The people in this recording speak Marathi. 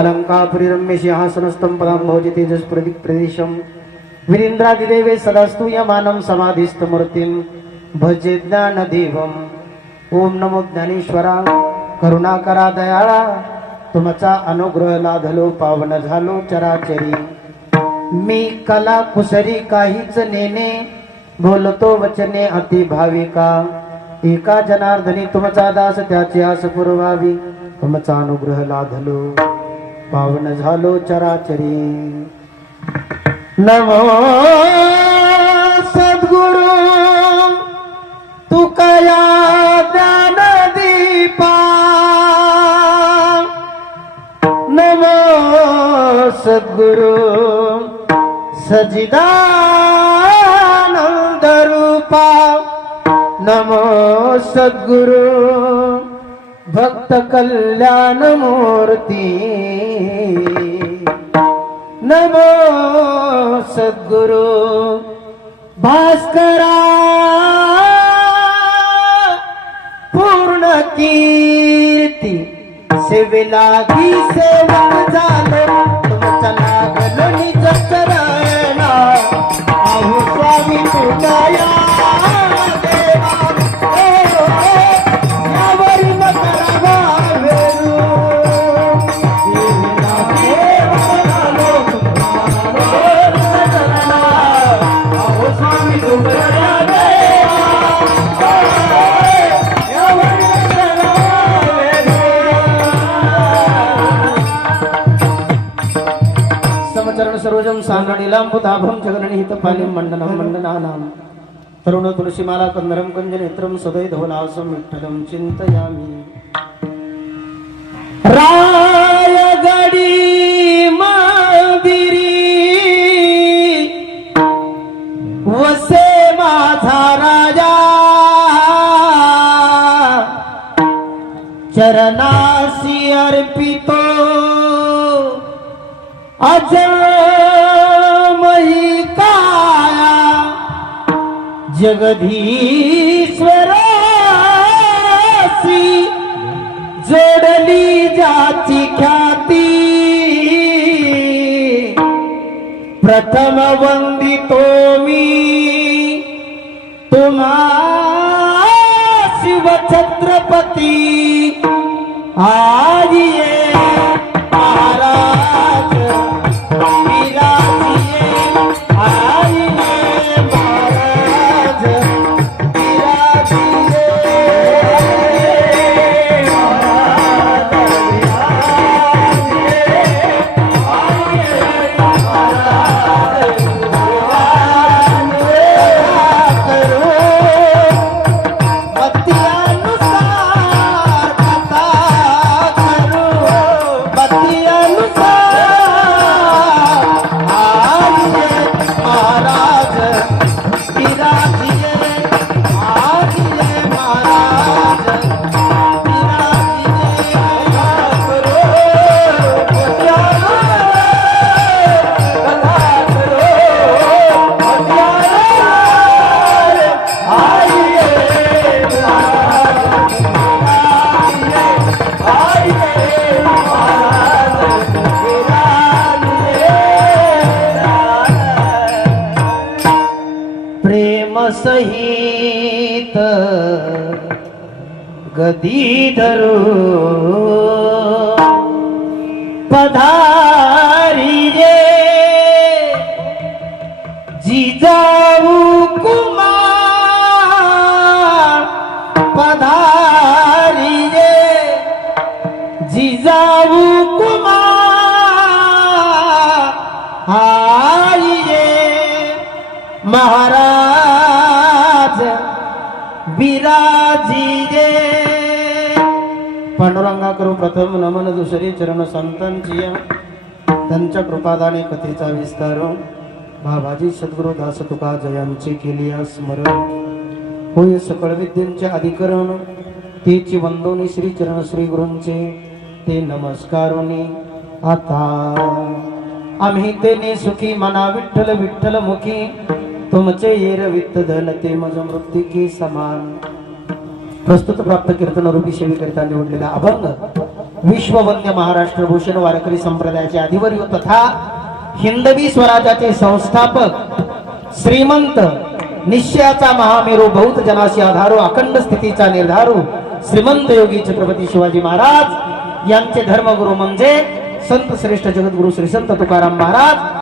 अलङ्कापुरी रम्य सिंहासनस्थं पदां भवति तेजस्प्रदिप्रदेशं विरीन्द्रादिदेवे सदा स्तूयमानं समाधिस्थमूर्तिं भजे ज्ञानदेवम्। ओम नमो ज्ञानेश्वरा। करुणाकरा दयाळा। तुमचा अनुग्रह लाधलो पावन झालो चराचरी। मी कला कुसरी काहीच नेने बोलतो वचने अति भाविका एका जनार्दनी तुमचा दास त्याची आस पुरवावी। तुमचा अनुग्रह लाधलो। पावन झालो चराचरी. नमो सद्गुरु तुकया ज्ञान दीपा नमो सद्गुरु सजिदानंद रूपा नमो सद्गुरु भक्त कल्याण मूर्ती। नमो सद्गुरु भास्करा। पूर्ण कीर्ती सेवेलागी सेवक झालं। समचरण सरोजम सांगणीलां बुधाभं जगरणीत पालिं मंडनं मंडनानां. तरुण तुलसीमाला कंदरं कंजनेत्रं सदै धवलासं विठ्ठलं चिन्तयामि रायगडी मंदिरी वसे माझा राजा. चरणासी अर्पितो. अजमही जगधीश्वरासी जोडली जाची ख्याती. प्रथम वंदितो मी. तुम्हा शिव छत्रपती आजिये महाराज. सहित गदी धरू. पधारी रे जिजाऊ कुमार. पधारी रे जिजाऊ कुमार. आई रे महाराज. विराजी पांडुरंगा करू प्रथम नमन दुसरी चरण संतांची त्यांच्या कृपादाने कथेचा विस्तार। बाबाजी सद्गुरु दास तुका जयांची केली स्मरण होय सकळ विद्यांचे अधिकरण। तेची वंदोनी श्री चरण श्री गुरूंचे। ते नमस्कारोनी आता। आम्ही तेने सुखी मना विठ्ठल विठ्ठल मुखी। तुमचे येर वित्त धन ते मज मृत्यू की समान। प्रस्तुत प्राप्त कीर्तन रूपी सेवेकरिता निवडलेला अभंग विश्ववंद्य महाराष्ट्र भूषण वारकरी संप्रदायाचे अधिवर्य तथा हिंदवी स्वराज्याचे संस्थापक श्रीमंत निश्चयाचा महामेरू बहुत जनाशी आधारो अखंड स्थितीचा निर्धारू श्रीमंत योगी छत्रपती शिवाजी महाराज यांचे धर्मगुरु म्हणजे संत श्रेष्ठ जगद्गुरु श्री संत तुकाराम महाराज.